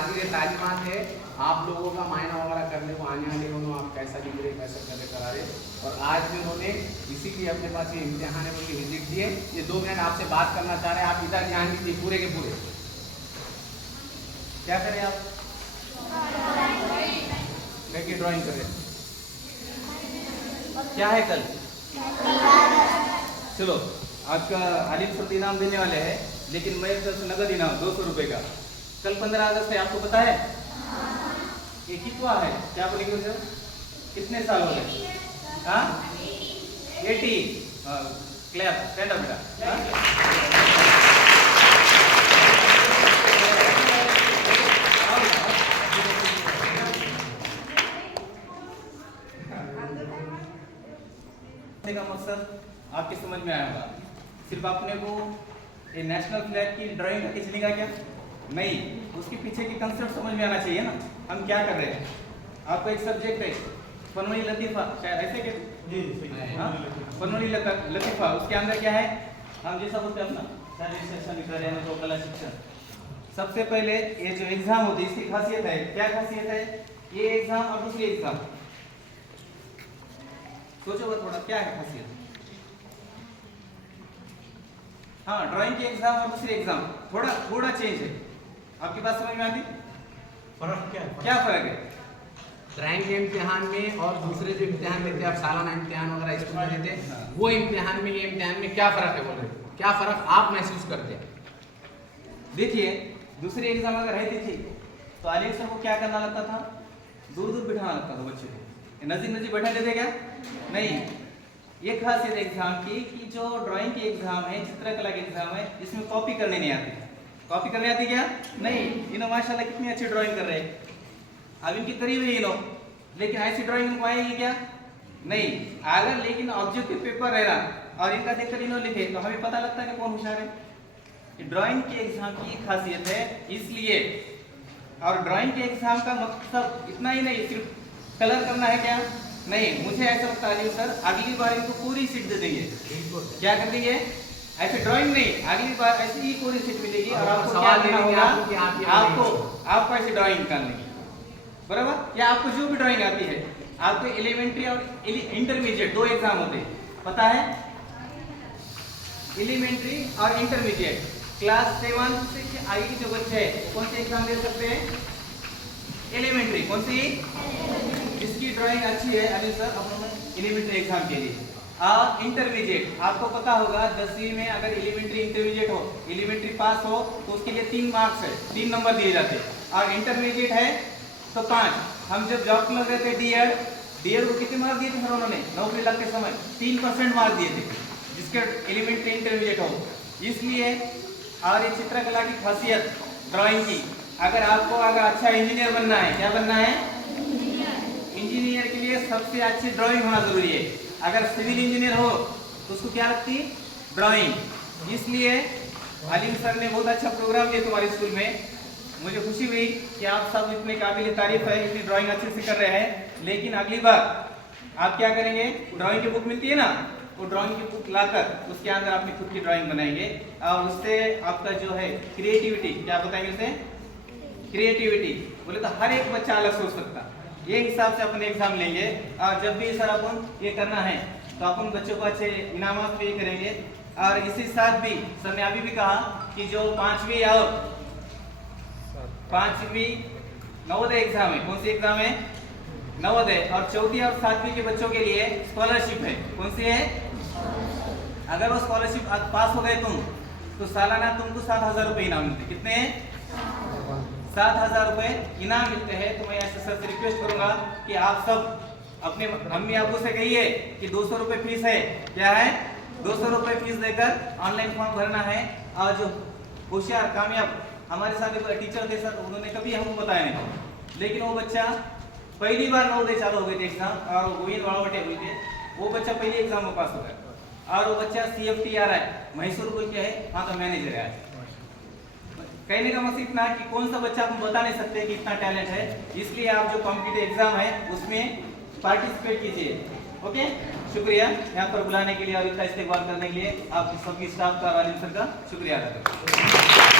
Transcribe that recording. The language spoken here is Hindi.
हाजिर तालीमात है आप लोगों का मायना वगैरह करने को आने वाले उन्होंने आप कैसा लिख रहे कैसा कर रहे करा रहे। और आज भी उन्होंने इसीलिए अपने पास ये इम्तिहान है उनकी विजिट दिए। ये 2 मिनट आपसे बात करना चाह रहे हैं, आप इधर ध्यान दीजिए पूरे के पूरे। क्या करें आप? देखिए ड्राइंग करें। क्या है कल? चलो आपका आलिम सर इनाम देने वाले हैं, लेकिन मैं तरफ से नगद इनाम 200 रुपये का। कल 15 अगस्त है, आपको पता है? ये कितना है? क्या बोलेंगे सर? कितने साल हो गए? हाँ 80। क्लैप, स्टैंड अप बेटा। का मकसद आपके समझ में आया होगा। सिर्फ आपने को ये नेशनल फ्लैग की ड्राइंग करके चलेगा क्या? नहीं, उसके पीछे की कंसेप्ट समझ में आना चाहिए ना। हम क्या कर रहे हैं? आपका एक सब्जेक्ट है फनोनी लतीफ़ा, शायद ऐसे के जी फनोनी लतीफ़ा। उसके अंदर क्या है? हम जैसा बोलते हैं अपना तो कला शिक्षण। सबसे पहले ये जो एग्जाम होती है इसकी खासियत है, क्या खासियत है? ये एग्जाम और दूसरी एग्जाम, सोचो थोड़ा क्या है खासियत? हाँ, ड्राइंग की एग्जाम और दूसरी एग्जाम थोड़ा चेंज है। आपकी बात समझ में आती? फर्क क्या है? क्या फर्क है? ड्राइंग के इम्तिहान में और दूसरे जो इम्तिहान लेते हैं आप सालाना इम्तिहान वगैरह स्कूल में लेते हैं, वो इम्तिहान में ये इम्तिहान में क्या फ़र्क है? बोल रहे क्या फ़र्क आप महसूस करते हैं? देखिए, दूसरी एग्जाम अगर रहती थी तो आलिम सर को क्या करना लगता था? दूर दूर बिठाना लगता था बच्चे को। नज़दीक नज़दीक बैठा देते क्या? नहीं। ये खासियत एग्जाम की कि जो ड्राइंग की एग्जाम है, चित्रकला की एग्जाम है, इसमें कॉपी करने नहीं आती। कॉपी करने आती क्या? नहीं। इन्हों माशाल्लाह कितनी अच्छी ड्राइंग कर रहे हैं, अब इनके करीब है ये लोग, लेकिन ऐसी ड्राइंग इनको आएगी क्या? नहीं। अगर लेकिन ऑब्जेक्टिव पेपर रहेगा और इनका देखकर इन्होंने लिखे तो हमें पता लगता है कि कौन होशियार है। ड्राइंग के एग्जाम की खासियत है इसलिए। और ड्राइंग के एग्जाम का मकसद इतना ही नहीं सिर्फ कलर करना है क्या? नहीं। मुझे ऐसा लगता है सर अगली बार इनको पूरी सीट दे देंगे। क्या कर देंगे? ऐसे ड्राइंग नहीं, अगली बार ऐसी ही पूरी सीट मिलेगी और आपको क्या करना होगा? आपको ऐसी ड्राइंग निकालनी है, बराबर? या आपको जो भी ड्राइंग आती है, आपको एलिमेंट्री और इंटरमीडिएट 2 एग्जाम होते हैं, पता है? एलिमेंट्री और इंटरमीडिएट। क्लास 7 से आगे के जो बच्चे हैं कौन सी एग्जाम दे सकते हैं? एलिमेंट्री। कौन सी? जिसकी ड्राइंग अच्छी है अली सर अपने एलिमेंट्री एग्जाम के लिए। और इंटरमीडिएट आपको पता होगा 10वीं में अगर एलिमेंट्री इंटरमीडिएट हो, एलिमेंट्री पास हो तो उसके लिए 3 मार्क्स है, 3 नंबर दिए जाते हैं। और इंटरमीडिएट है तो 5। हम जब जॉब में लग रहे थे डीएड को कितने मार्क्स दिए थे सर उन्होंने? नौकरी लगते समय 3% मार्क्स दिए थे जिसके एलिमेंट्री इंटरमीडिएट हो। इसलिए और ये चित्रकला की खासियत ड्राइंग की, अगर आपको अच्छा इंजीनियर बनना है, क्या बनना है? इंजीनियर के लिए सबसे अच्छी ड्राइंग होना जरूरी है। अगर सिविल इंजीनियर हो तो उसको क्या लगती? ड्राइंग। इसलिए आलिम सर ने बहुत अच्छा प्रोग्राम दिया तुम्हारे स्कूल में। मुझे खुशी हुई कि आप सब इतने काबिल तारीफ है, इतनी ड्राइंग अच्छे से कर रहे हैं। लेकिन अगली बार आप क्या करेंगे? ड्राइंग की बुक मिलती है ना, वो ड्राइंग की बुक लाकर उसके अंदर अपनी खुद की ड्राइंग बनाएंगे और उससे आपका जो है क्रिएटिविटी, क्या बताएंगे उसे? क्रिएटिविटी बोले तो हर एक बच्चा अलग सोच सकता। ये हिसाब से अपन एग्जाम लेंगे और जब भी सर अपन ये करना है तो अपन बच्चों को अच्छे इनामात पे करेंगे। और इसी साथ भी सर ने अभी भी कहा कि जो 5वीं और 5वीं नवोदय एग्जाम है, कौन सी एग्जाम है? नवोदय। और 4वीं और 7वीं के बच्चों के लिए स्कॉलरशिप है। कौन सी है? अगर वो स्कॉलरशिप पास हो गए तुम तो सालाना तुमको 7,000 रुपये इनाम मिलते। कितने? 7,000 रुपये इनाम मिलते हैं। तो मैं ऐसे सर से रिक्वेस्ट करूंगा कि आप सब अपने मम्मी अबू से कहिए कि 200 रुपये फीस है। क्या है? 200 रुपये फीस देकर ऑनलाइन फॉर्म भरना है। और जो होशियार कामयाब हमारे साथ टीचर थे सर, उन्होंने कभी हमको बताया नहीं, लेकिन वो बच्चा पहली बार नवोदय चालू हो गए थे एग्जाम और गोविंद वाड़वटे हुए थे, वो बच्चा पहले एग्जाम में पास हो गया। और वो बच्चा CFTRI मैसूर को क्या है, वहाँ का मैनेजर है। कहने का मकसद इतना कि कौन सा बच्चा हम बता नहीं सकते कि इतना टैलेंट है। इसलिए आप जो कॉम्पिटिटिव एग्जाम है उसमें पार्टिसिपेट कीजिए। ओके, शुक्रिया यहाँ पर बुलाने के लिए और इतना इस्तेमाल करने के लिए। आप सबकी स्टाफ का वालिद सर का शुक्रिया अदा करते हैं।